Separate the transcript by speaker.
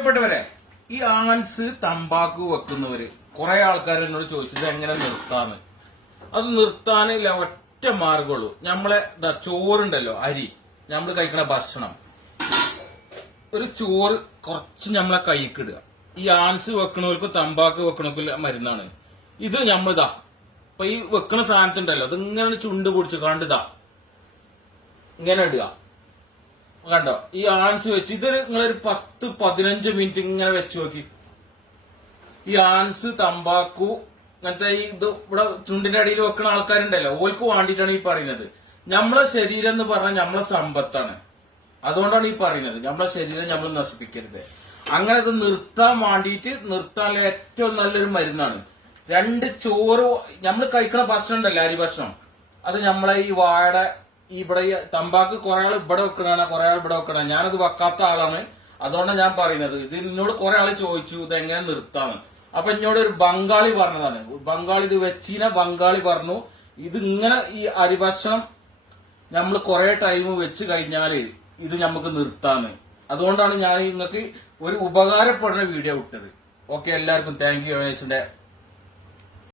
Speaker 1: പ്രിയപ്പെട്ടവരെ ഈ ആൻസ് തമ്പാക്ക് വെക്കുന്നവര് കുറെ ആൾക്കാർ എന്നോട് ചോദിച്ചത് എങ്ങനെ നിർത്താന്ന്? അത് നിർത്താനില്ല ഒറ്റ മാർഗമുള്ളൂ. നമ്മളെ ചോറുണ്ടല്ലോ അരി. നമ്മൾ കഴിക്കണ ഭക്ഷണം. ഒരു ചോറ് കുറച്ച് നമ്മളെ കൈക്കിടുക. ഈ ആൻസ് വെക്കണവർക്കും തമ്പാക്ക് വെക്കണവർക്കും മരുന്നാണ്. ഇത് നമ്മളിതാ ഇപ്പൊ ഈ വെക്കണ സാധനത്തുണ്ടല്ലോ അത് ഇങ്ങനെ ചുണ്ട് പൊടിച്ച് കണ്ടിതാ ഇങ്ങനെ ഇടുക. കണ്ടോ? ഈ ആൻസ് വെച്ച് ഇത് നിങ്ങളൊരു പത്ത് പതിനഞ്ച് മിനിറ്റ് ഇങ്ങനെ വെച്ച് നോക്കി. ഈ ആൻസ് തമ്പാക്കു അങ്ങനത്തെ ഈ ഇത് ഇവിടെ ചുണ്ടിന്റെ അടിയിൽ വെക്കുന്ന ആൾക്കാരുണ്ടല്ലോ ഓൽക്ക് വേണ്ടിയിട്ടാണ് ഈ പറയുന്നത്. നമ്മളെ ശരീരം എന്ന് പറഞ്ഞാൽ നമ്മളെ സമ്പത്താണ്. അതുകൊണ്ടാണ് ഈ പറയുന്നത്. നമ്മളെ ശരീരം നമ്മൾ നശിപ്പിക്കരുത്. അങ്ങനെ ഇത് നിർത്താൻ വേണ്ടിയിട്ട് നിർത്താനുള്ള ഏറ്റവും നല്ലൊരു മരുന്നാണ്. രണ്ട് ചോറ് നമ്മൾ കഴിക്കണ ഭക്ഷണം ഉണ്ടല്ലോ അരി ഭക്ഷണം. അത് നമ്മളെ ഈ വാഴ ഇവിടെ ഈ തമ്പാക്ക് കുറെ ആൾ ഇവിടെ വെക്കണാണ് കുറെ ആൾ ഇവിടെ വെക്കണ ഞാനത് വെക്കാത്ത ആളാണ്. അതുകൊണ്ടാണ് ഞാൻ പറയുന്നത്. ഇത് എന്നോട് കുറെ ആൾ ചോദിച്ചു ഇത് എങ്ങനെ നിർത്താന്ന്. അപ്പൊ എന്നോട് ഒരു ബംഗാളി പറഞ്ഞതാണ്. ബംഗാളി ഇത് വെച്ചീന ബംഗാളി പറഞ്ഞു. ഇത് ഇങ്ങനെ ഈ അരി ഭക്ഷണം നമ്മൾ കുറെ ടൈം വെച്ച് കഴിഞ്ഞാൽ ഇത് നമുക്ക് നിർത്താന്ന്. അതുകൊണ്ടാണ് ഞാൻ നിങ്ങൾക്ക് ഒരു ഉപകാരപ്പെടുന്ന വീഡിയോ വിട്ടത് ഓക്കെ എല്ലാവർക്കും താങ്ക് യു യോനേഷിന്റെ